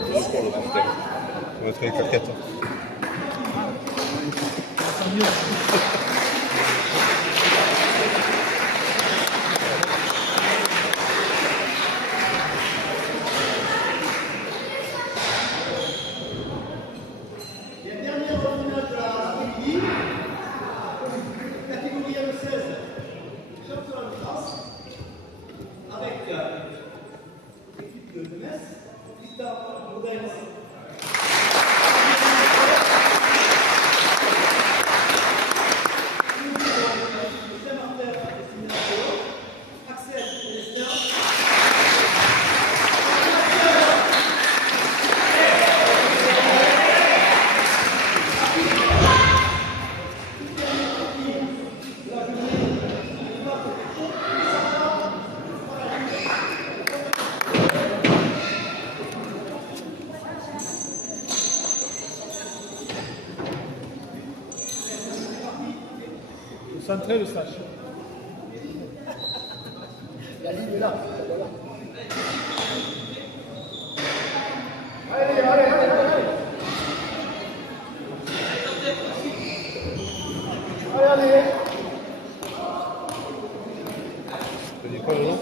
dire, je pour le système. On va faire avec 4-4. Centré le stage. La ligne est là. Allez, allez, allez, allez. Allez, allez. Tu dis quoi, le nom?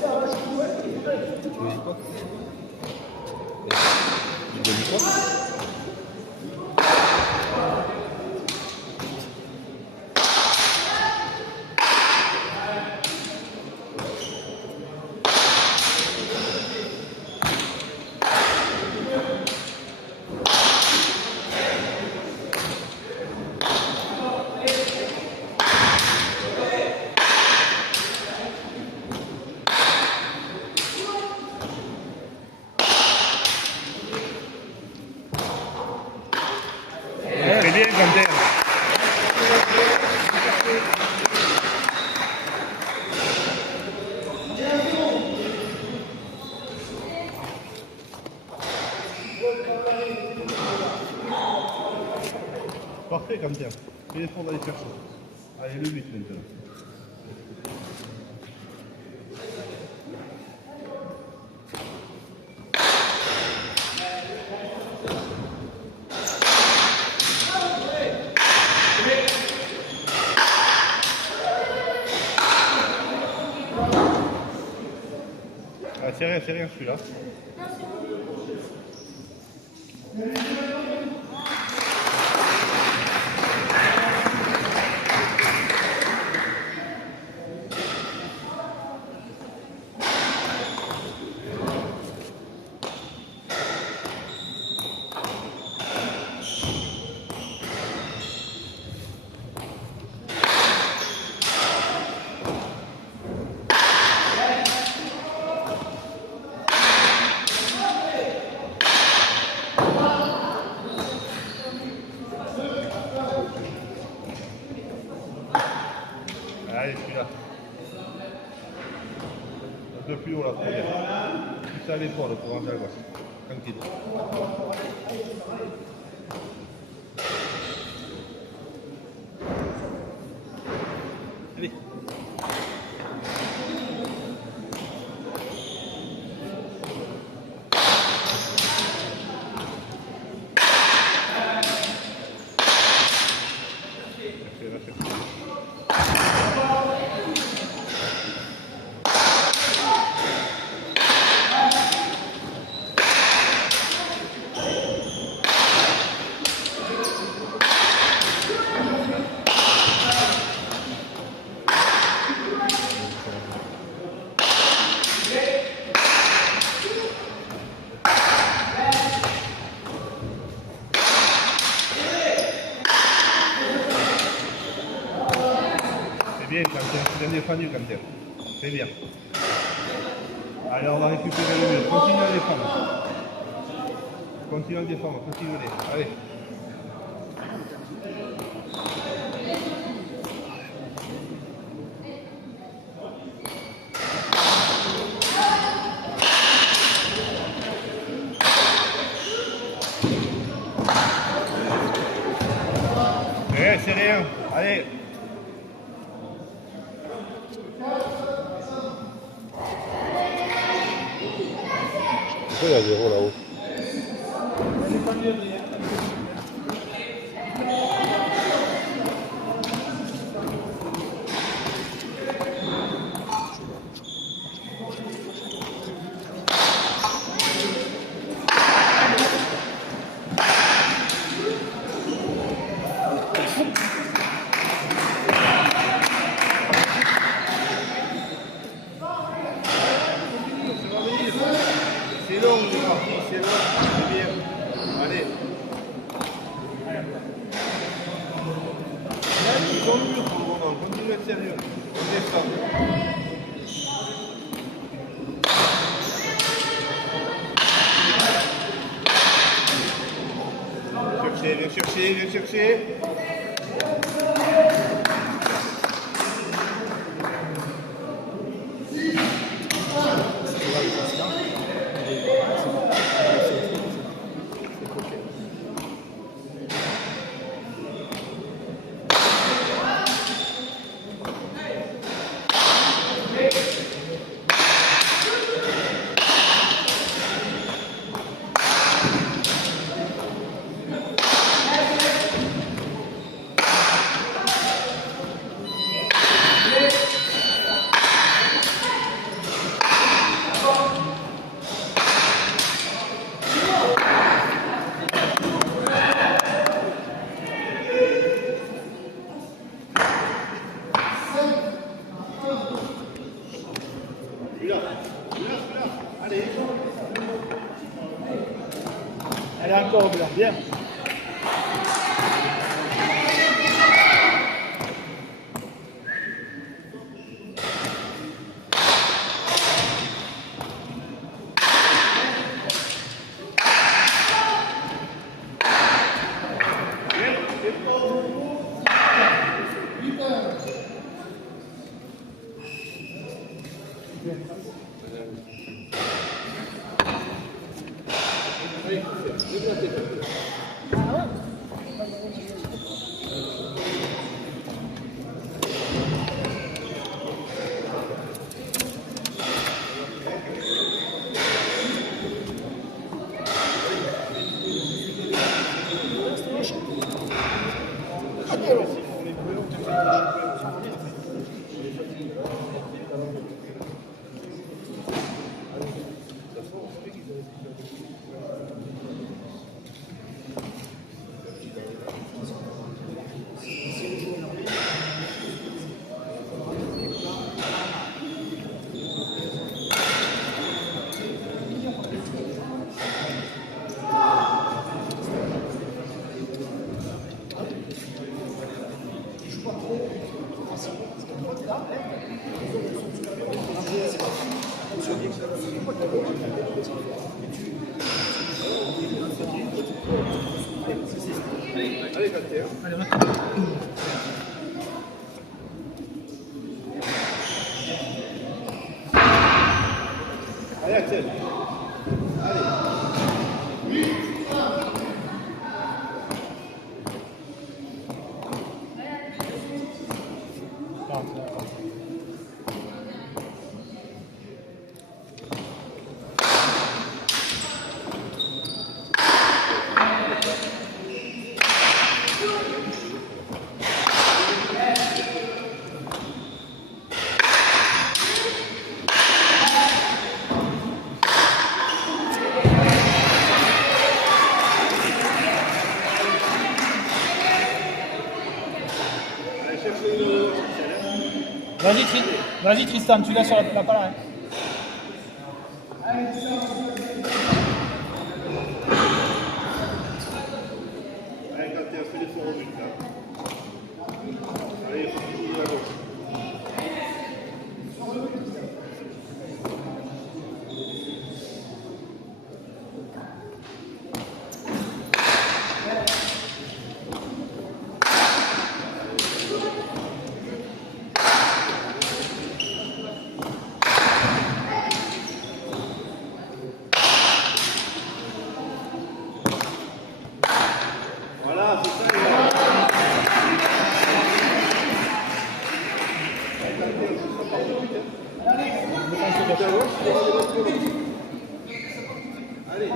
Tu dis quoi? Tu dis quoi? Très bien, Quentin. Parfait, Quentin. Fais l'effort d'aller chercher. Allez, le 8 maintenant. Ah, c'est rien celui-là. Allez, celui-là. Un peu plus haut la première. Plus à l'épaule pour rentrer à gauche. Tranquille. Allez. C'est bien, Quentin. Tu bien défendu, Quentin. C'est bien. Allez, on va récupérer le mur. Continue à défendre. Continue à défendre. Continuez. Allez. C'est rien. Allez. Pourquoi il y a 0 là-haut? sérieux. On descend. Viens chercher, viens chercher. Elle est encore bien. Bien. Allez, Allez, Axel. Allez. Vas-y Tristan, tu l'as sur la pala. Allez, quand tu as fait l'effort au but, là. Allez, il faut que tu joues la gauche. Voilà, c'est ça, les gars. Allez.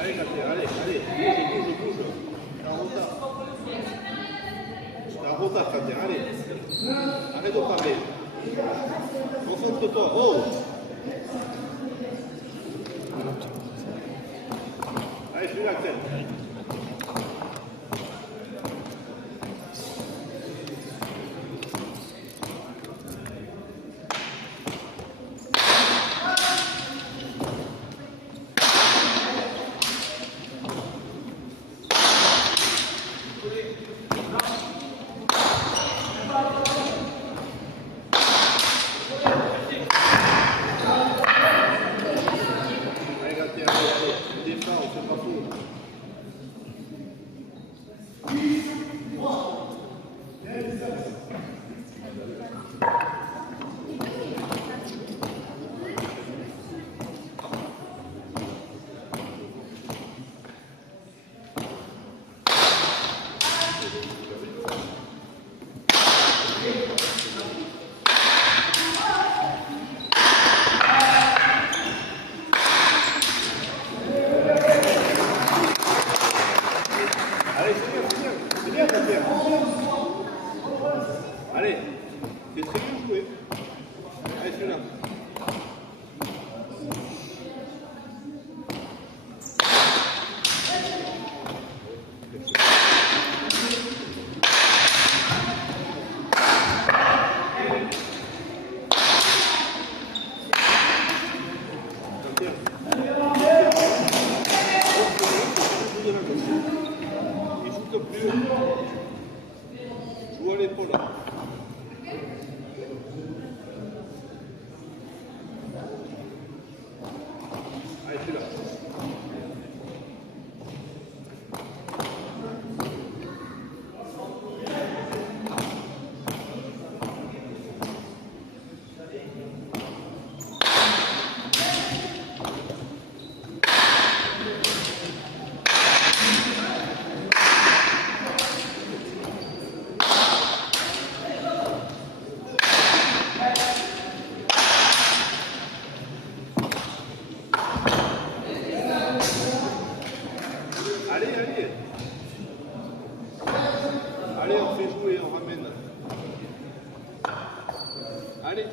Allez, allez, bouge. La rota, Katia, allez. Arrête de parler. Concentre-toi. Oh! Allez, je suis là, Axel. Il shoot plus haut. Joue à l'épaule. Allez, tu là. Allez, on fait jouer, on ramène. Allez.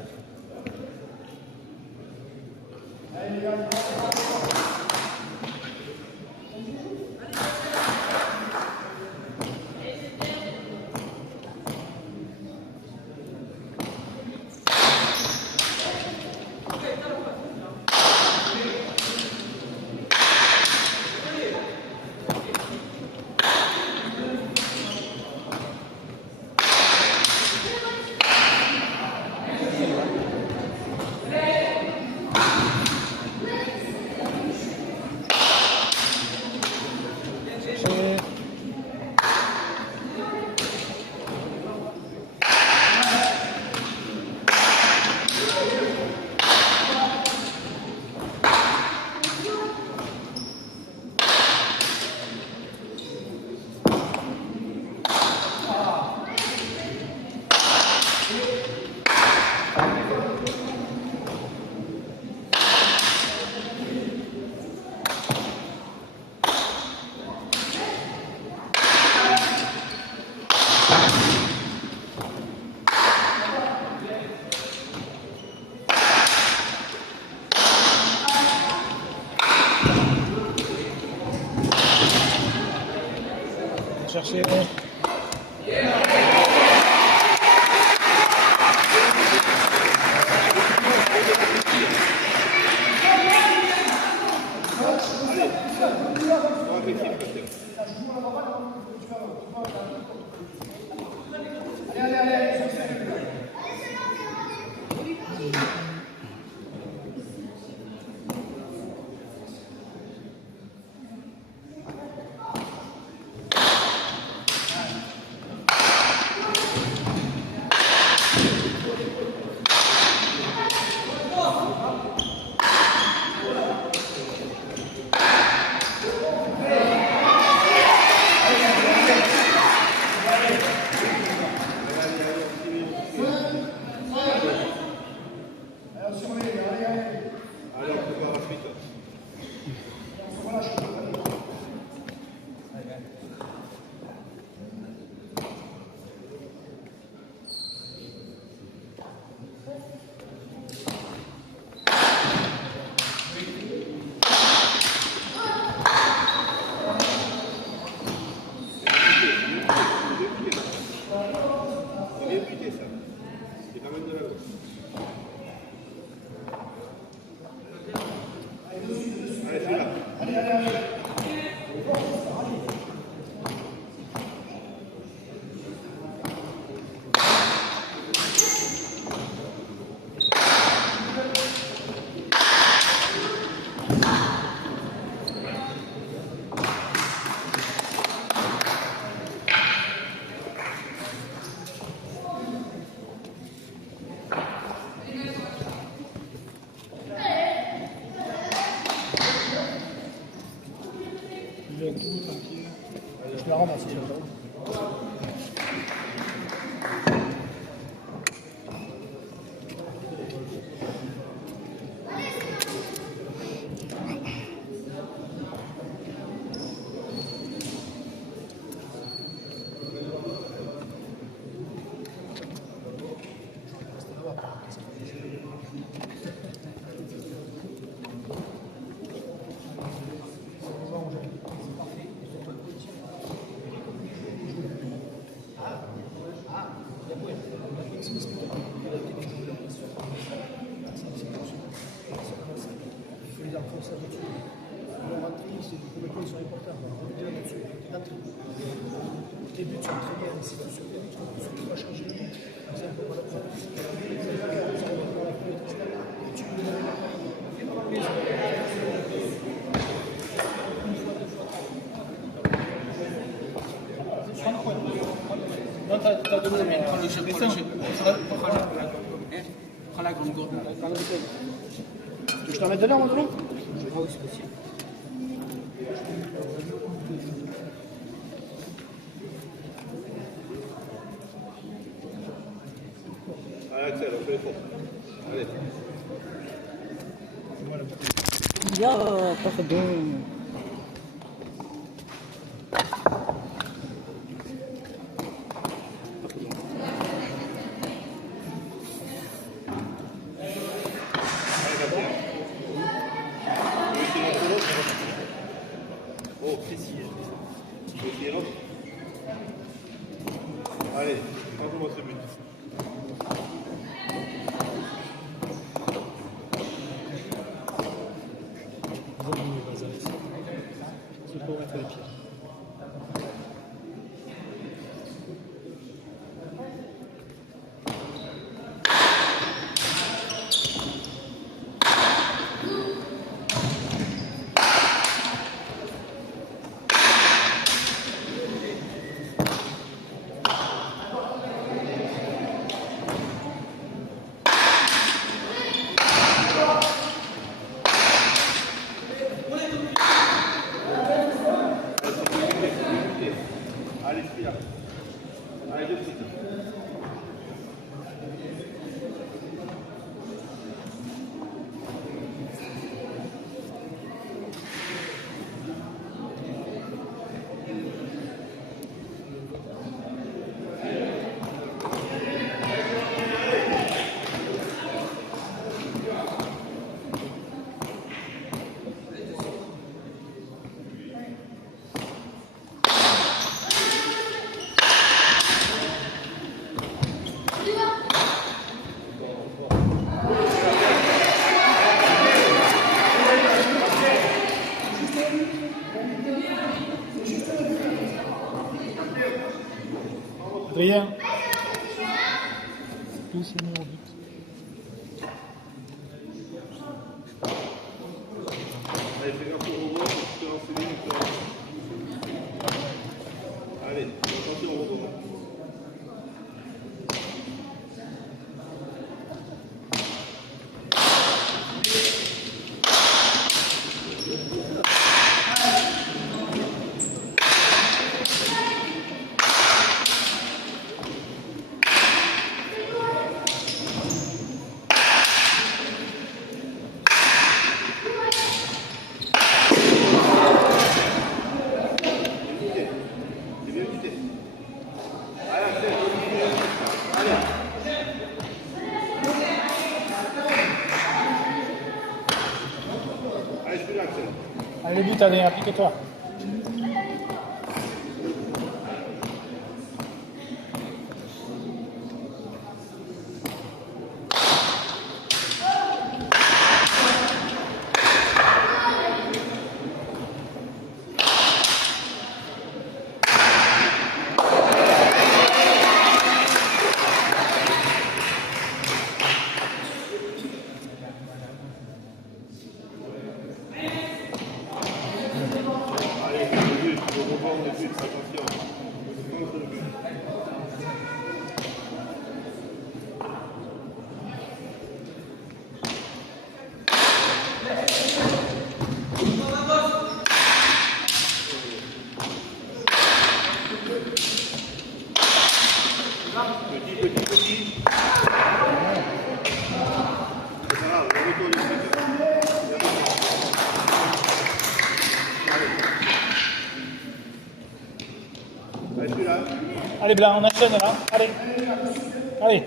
Chercher. Je la ramasse. fait ça tout de suite. Le rentrée, c'est pour les points sont importants. On est là-dessus. Tes buts sont très bien. Si tu sur tes buts, tu vas changer les buts. C'est un peu voilà. Tu peux Non, t'as donné Prends le jeu, prends le jeu. Prends la grande gourde. Je t'en mets dedans maintenant? Oui, c'est possible. Allez, Axel, on fait l'effort. Allez. Ya, pardon. Allez, Gabriel. Tu veux essayer l'autre l'autre? Oh, précis. Tu veux essayer l'autre? Allez, tente-moi ce but. C'est pour mettre les pieds. Allez, je suis là. Allez, deux petites. Adrien. Tout c'est mis au but. Allez, fais gaffe au robot, tu te lances les lignes. Allez, attention au robot. C'est bien quitté. Allez, Axel, allez. Allez, je suis là, Axel. Allez, le but, allez, applique-toi. Allez, le but, le rebond, le but, attention. Contre le but. Petit, petit, petit. C'est pas grave, on retourne le but. Allez, je suis là. Allez, Blanc, on enchaîne là. Allez. Allez.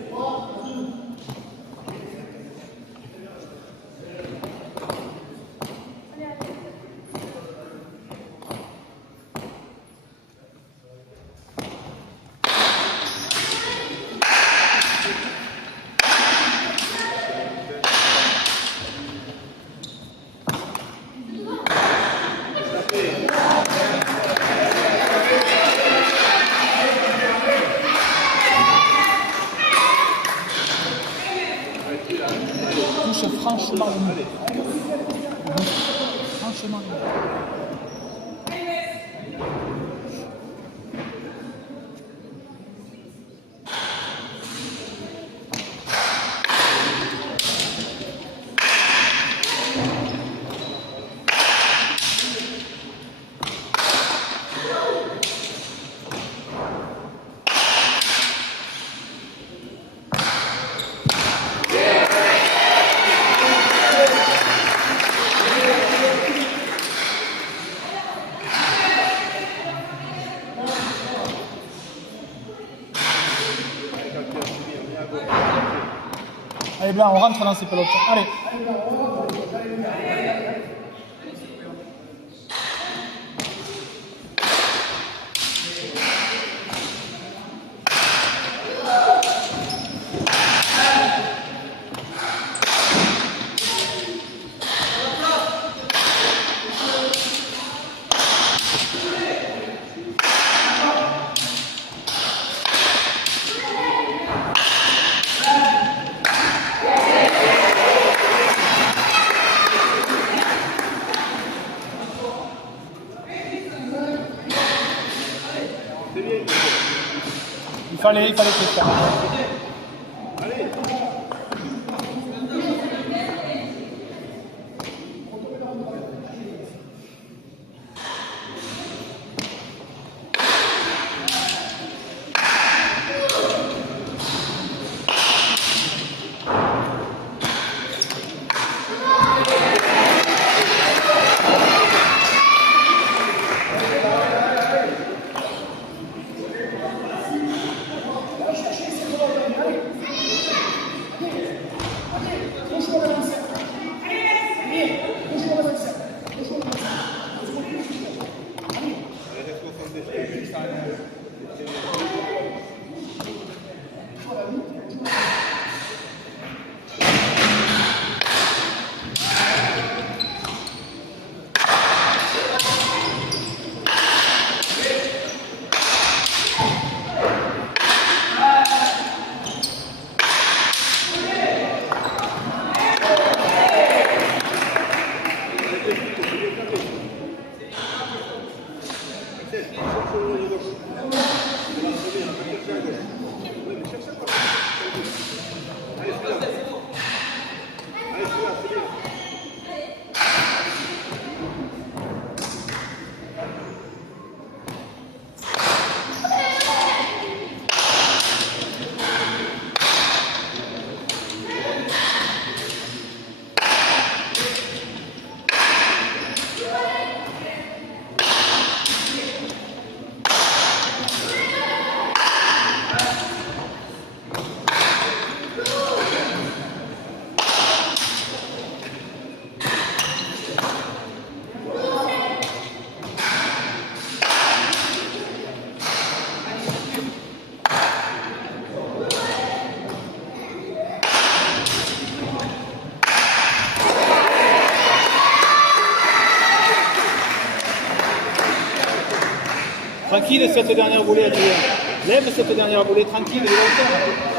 chemin. Allez, Blanc, on rentre dans ces pelotes. Allez. Il fallait que ça. Tranquille cette dernière volée, Adrien. Lève cette dernière volée, tranquille, et longtemps.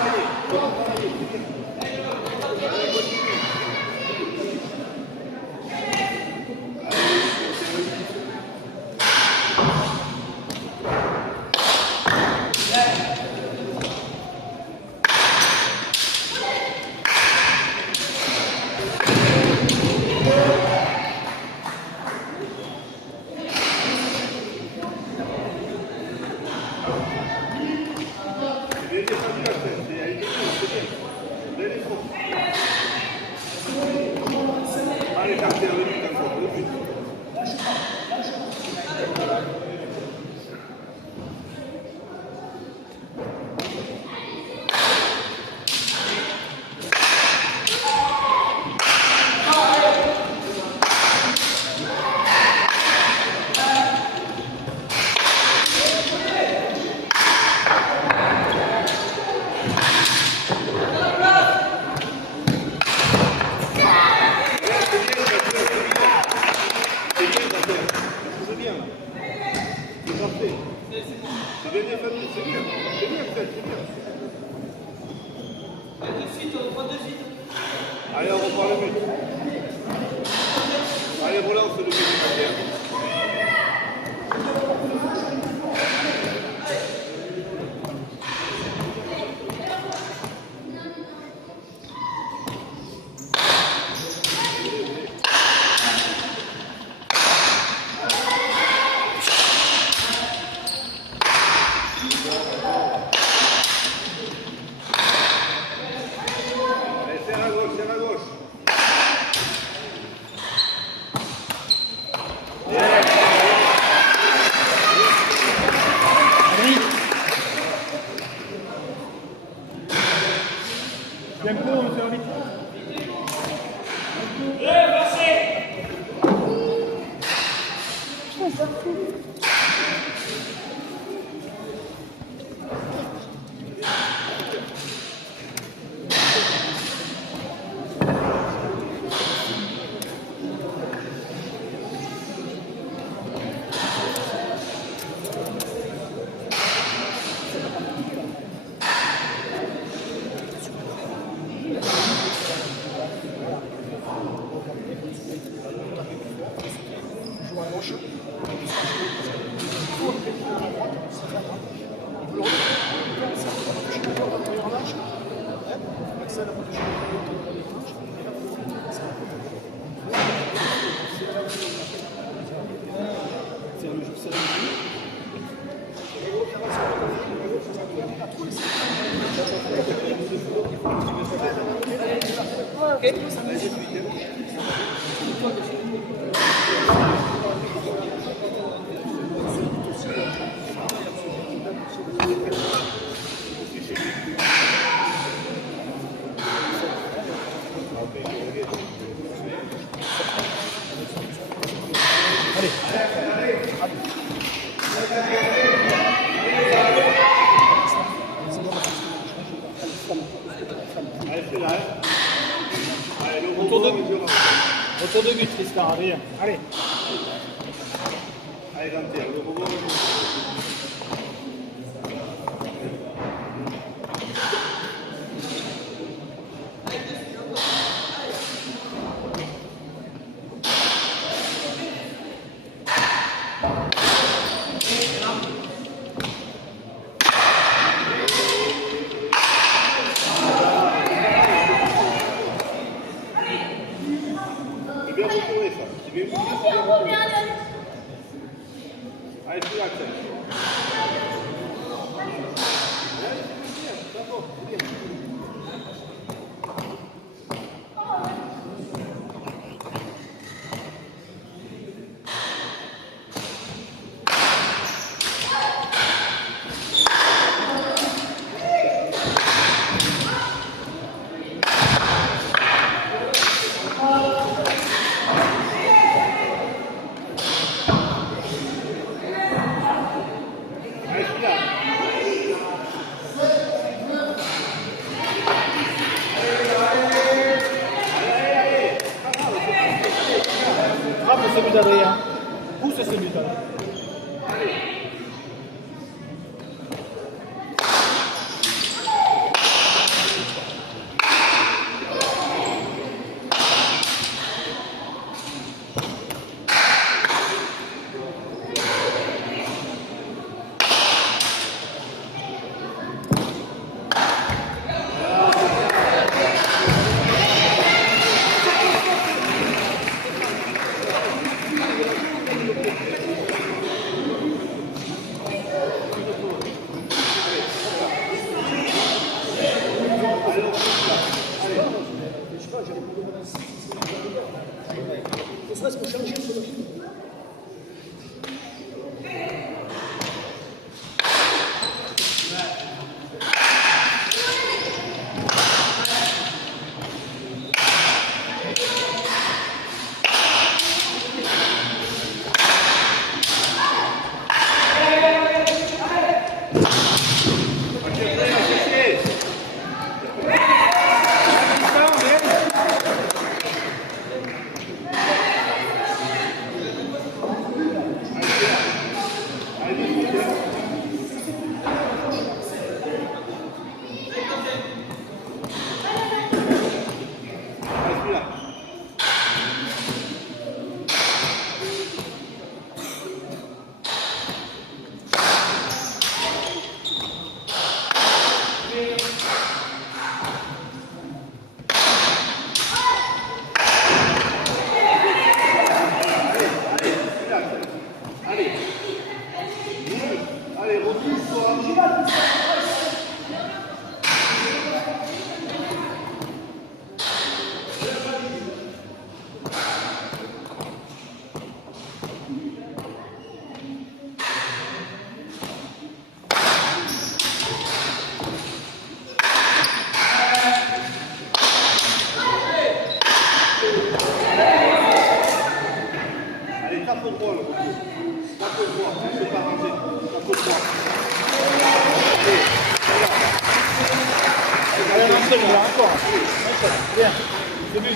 se lever du matin. Allez, serre à gauche, serre à gauche. Tempo, monsieur l'arbitre. joue à gauche. Allez, c'est là. Allez, le Autour de robot, but. Autour de but, Tristan, allez. Allez. Allez, Gantier, le robot. C'est bien retourné ça. C'est bien retourné. Allez, plus l'accent. Allez, plus là. Frappe ce but d'Adrien. Pousse ce but là. tape droit, là. Tape droit, on ne peut pas ranger. Tape droit. Allez, un seul, là, encore. Un seul. Bien. Début.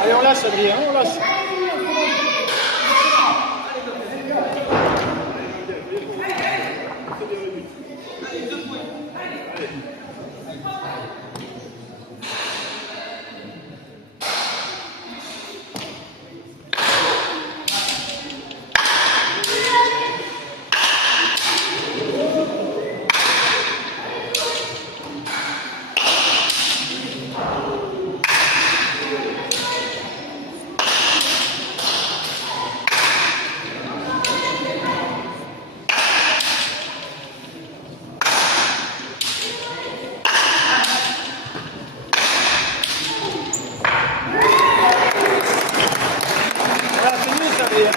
Allez, on lâche, Adrien, on lâche. Voilà, c'est mieux ça, Adrien.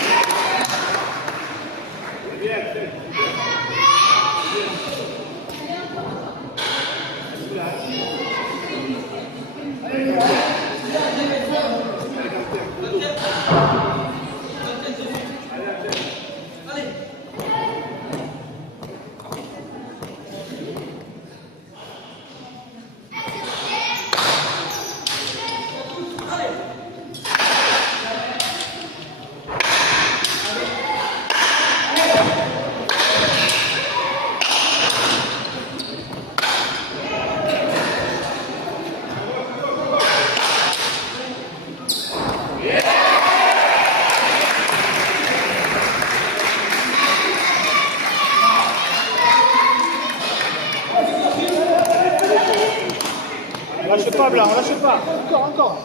On lâche pas, Blanc, on lâche pas. Encore, encore.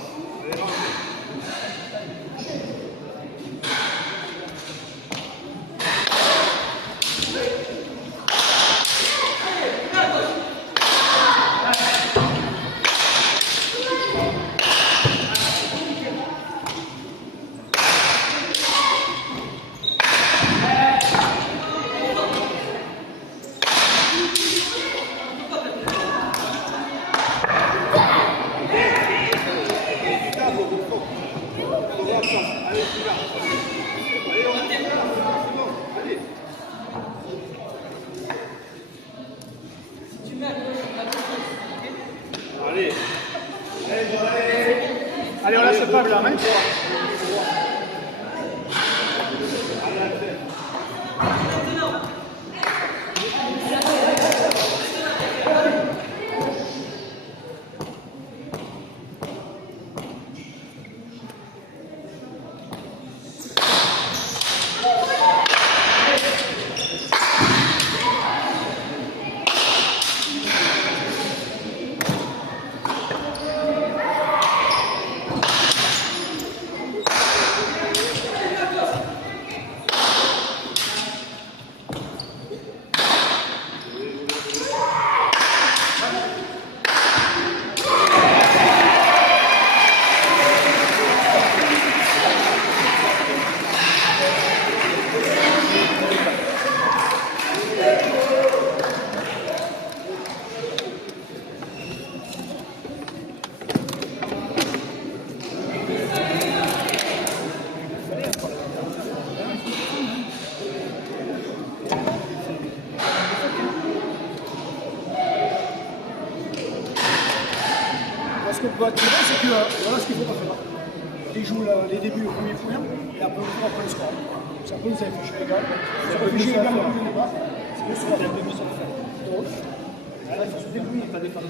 Ce qu'on peut attirer, c'est que voilà ce qu'il faut pas faire. Ils jouent les débuts au premier point et après le score. Ça peut nous afficher égal. Ça peut afficher égal au départ. C'est juste la demi sur le fait. Donc, là, il faut se débrouiller, pas défendre.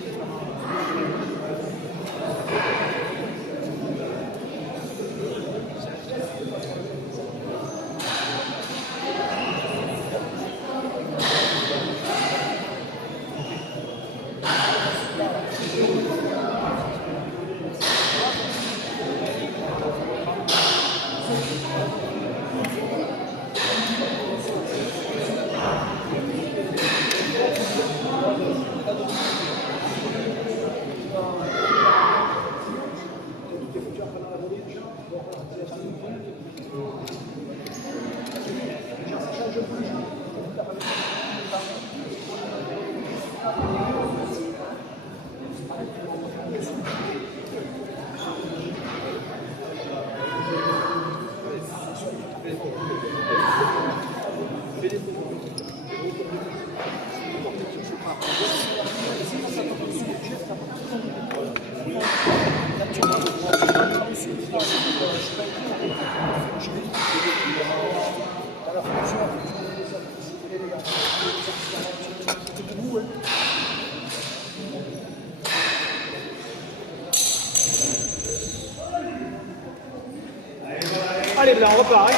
Allez, Blanc, on repart. Hein.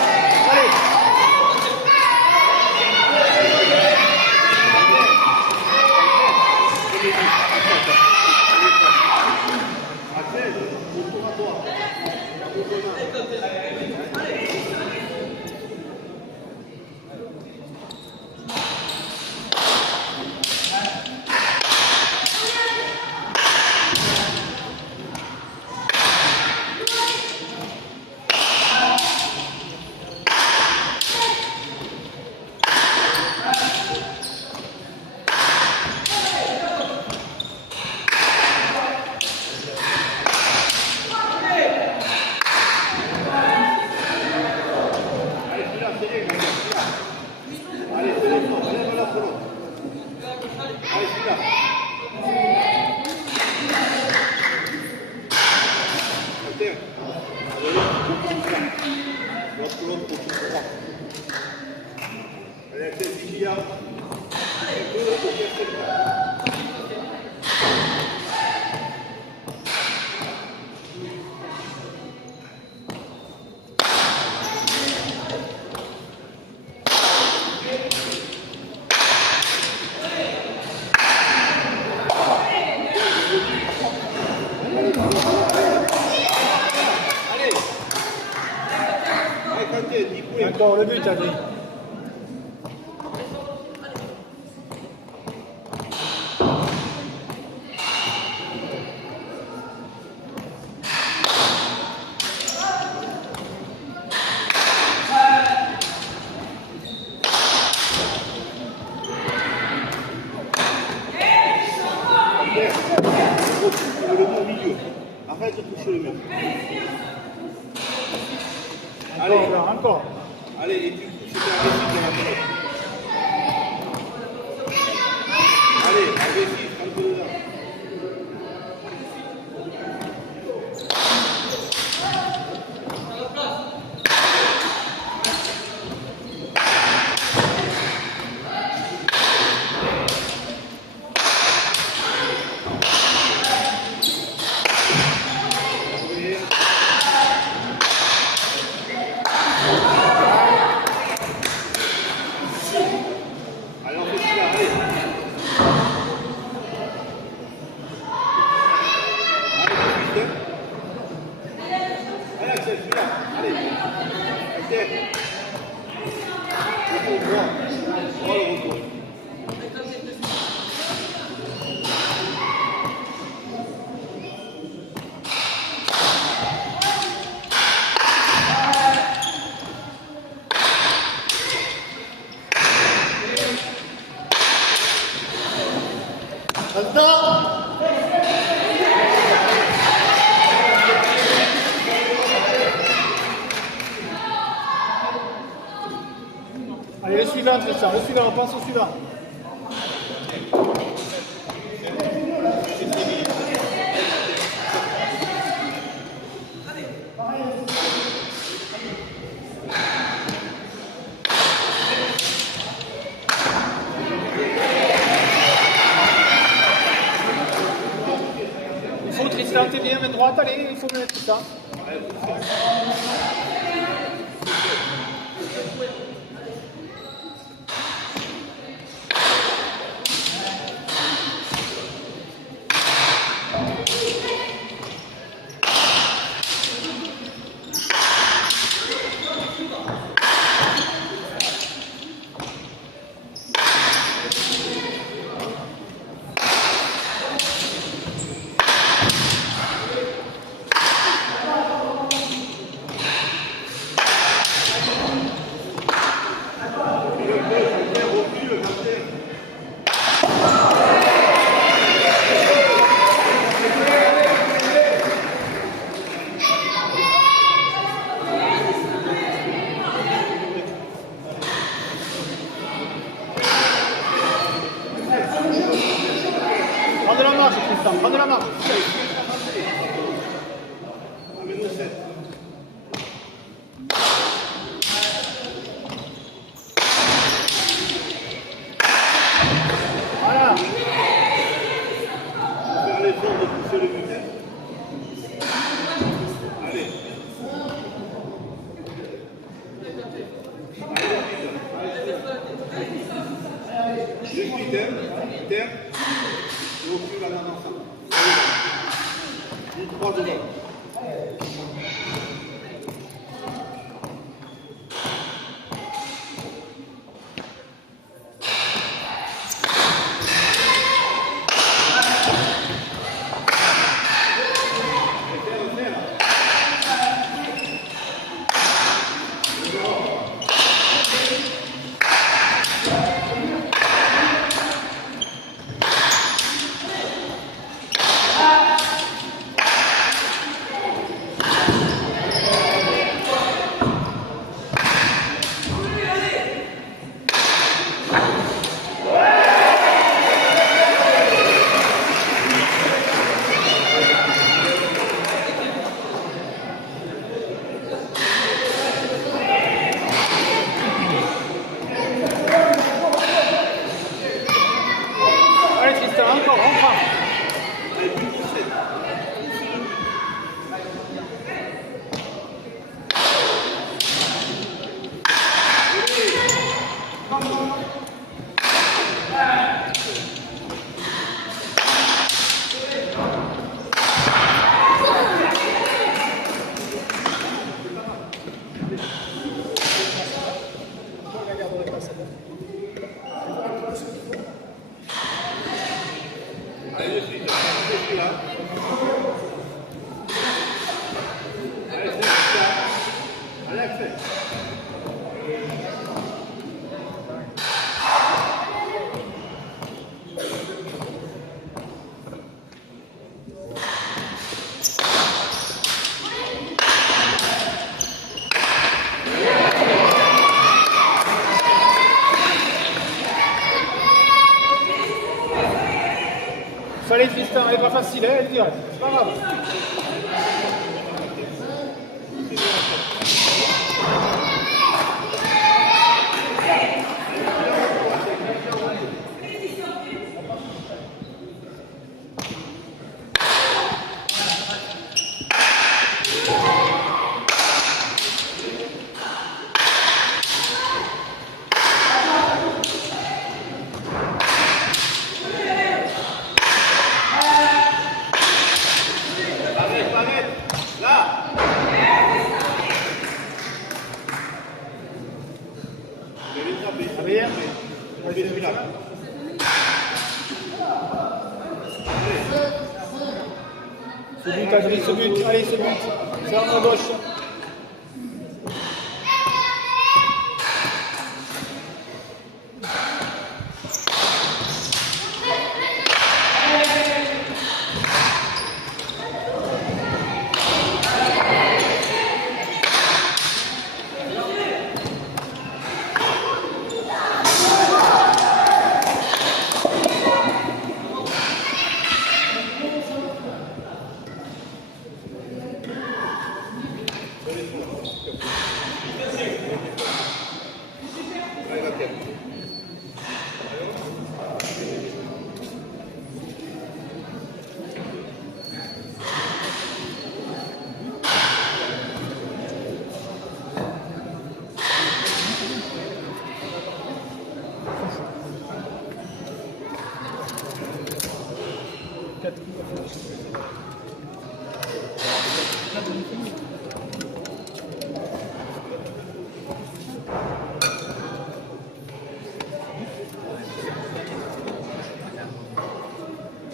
Allez. Encore le but, Adrien. Le mur milieu. Arrête de toucher le mur. Allez, Encore. allez, et tu pousses agressif dans la tête. Allez, agressif, un peu dedans. Tristan, le suivant, on pense au suivant. Il faut Tristan, t'es bien, main droite, allez, il faut mettre Tristan. Prends de la marche, Tristan, prends de la marche. Voilà. Faire l'effort de pousser le but. Allez. Terre. Et au plus la main ensemble. Une trois devant. Allez Tristan, encore, on prend. Allez, c'est là. Allez, c'est ça. Allez, accès. Allez Tristan, elle est pas facile, hein, elle dirait. C'est pas grave. Arrière. Ce but, Adrien, ce but. Allez, ce but. C'est en gauche.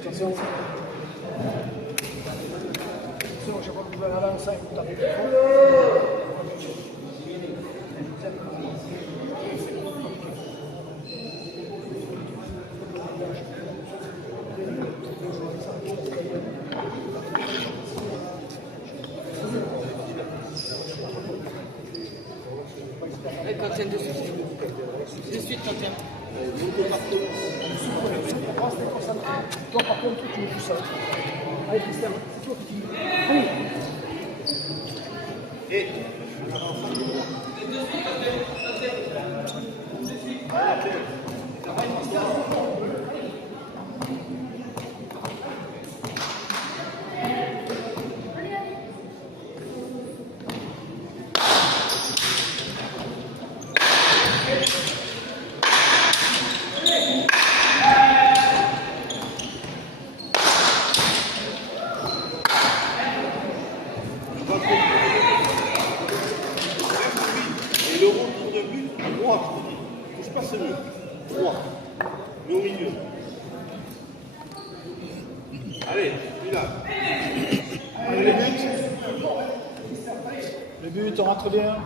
Attention. Attention, je crois que vous allez à l'enceinte, vous tapez plus fort. Allez, quantième de suite. De suite, quantième. Restez concentré. Toi, par contre, tu me pousses ça. Allez, Christian, c'est toi qui dis. Allez. Et le retour de but, droit, je te dis. Touche pas ce mur. Droit. Mais au milieu. Allez, celui-là. Le but, on rentre bien.